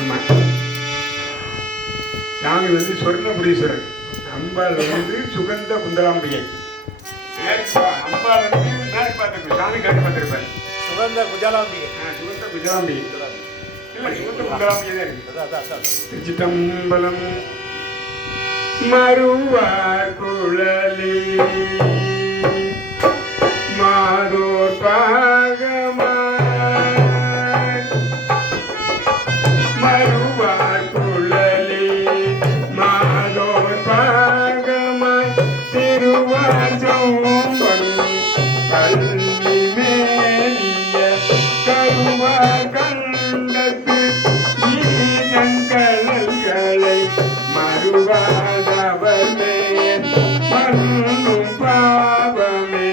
ஆமாம், சாமி வந்து சொர்ணபுரீஸ்வரர், அம்பாள் வந்து சுகந்த குந்தலாம்பிகை. அம்பாள் வந்து மேலே பார்த்துருப்பேன், சாமி கேட்டு பார்த்துருப்பேன். சுகந்த குஜலாம்பிகை. சுகந்த குஜலாம்பிகை இல்லை, சுகந்த குந்தலாம்பிகை தான் இருக்கு. திருச்சிட்டம்பலம். மறுவார் குழலி மாதோர் பாகமா மறுவார் குழலி மாதோர் பாகமாய் திருவாஞ்சோம்பன் கல்வி மேனிய கருவார் கண்டத்து ஈழங்கழல்களை மறுவாதவர் மேல் மண்ணும் பாவமே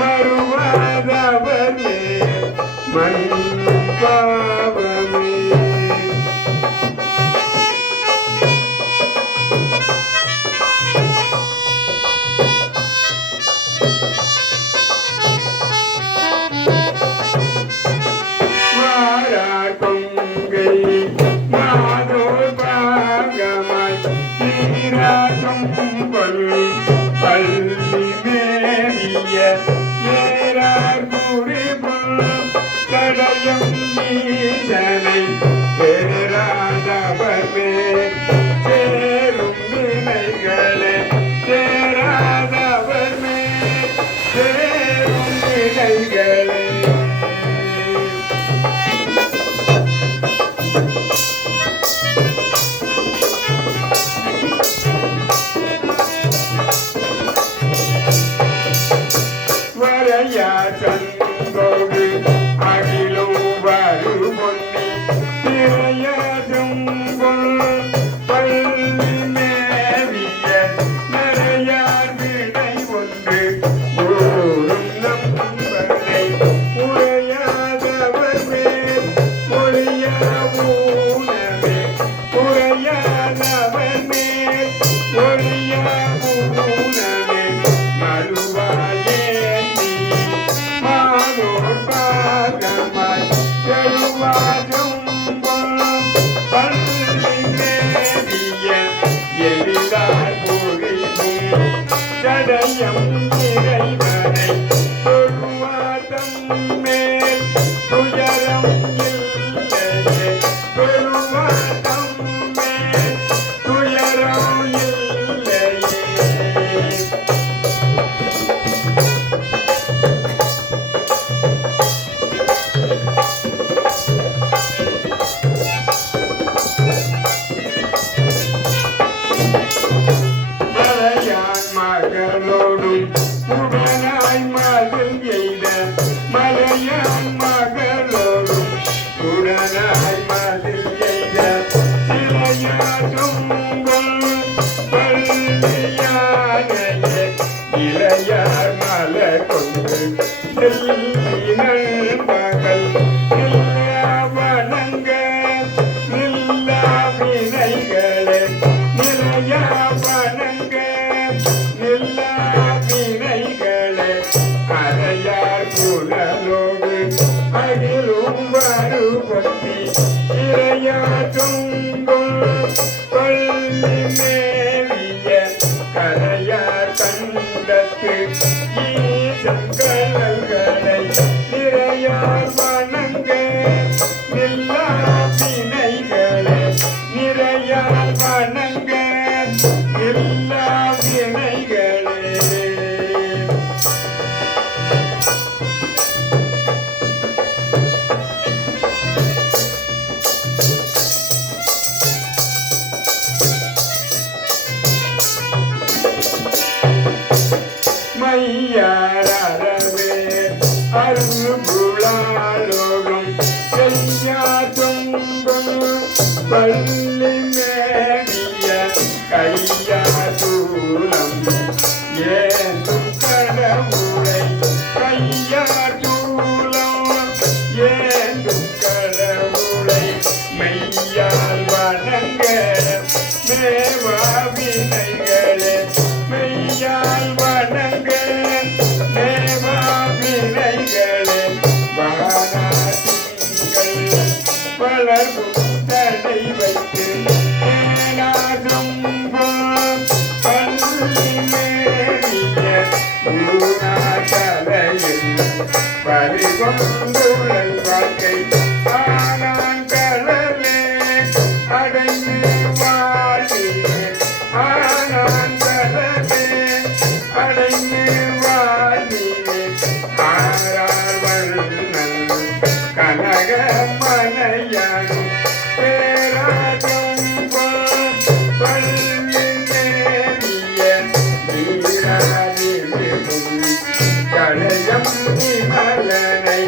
மறுவாதவர் மேல் மண்ணும் பாவமே. வாரார் கொங்கை மாதோர் பாகமாய் தீராசம்பல் பள்ளி மேவிய ஏறார் குறிபுல் தடயம் ஈசனை பெறாதவர் மேல் சேரும் வினைகளே சேராதவர் மேல் சேரும் வினைகளே. சங்கோடு அகிலும் வரு பொன்னி திரையதும் பள்ளி மேவிய நிறையார் விடை ஒன்று ஓடும் நம்பனை உரையாதவர் மேல் ஒளிய ஊனமே உரையாதவர் மேல் ஒளிய ஊனமே மறுவாயே பாகமாய் எழுவாஜும்பல் பள்ளி மேவிய எழிலார் பொழிவும் சடையம் இறைவனை தொழுவாதம் மேல் துயரம் இல்லையே தொழுவாதம் மேல் துயரம் இல்லையே. மகளோடும் உடனாய் மகள் எய்த மலையான் மகளோடும் உடனாய் மகள் எய்த சிலையாற்றும் பள்ளியானையே இளையார் மலர் கொண்டு செல்லினள் மகள் நில்லா வணங்க நில்லா வினைகளே நிலையா வணங்க நில்லா வினைகளே அறையார் புலலோடு அகிலும் வருபத்தி இறையாற்றும் பள்ளி மேவிய கரையார் கண்டத்து ஈசங்கழல்களை நிறையார் வணங்க நில்லா வினைகளே நிறையார் வணங்க நில்லா வினைகளே. மையாரவே அருள்புலாலோடும் செய்யாதும் பள்ளி மேவிய கையாதூலம் ஏசும் கடவுளை கையாதூலம் ஏசும் கடவுளை மெய்யால் வணங்க மேவா வினைகளே மெய்யால் வணங்க மேவா வினைகளே. வானாதிங்கள் வளர்வும் தடை ஆனாங்கடலே அடைந்து வாழ்விலே ஆனாங்கடலே அடைந்து வாழ்விலே ஆரார் வண்ணன் கனக மனையானும் பேராதும் பள்ளி நேரிய நீராதிலும் களையம் விமலனை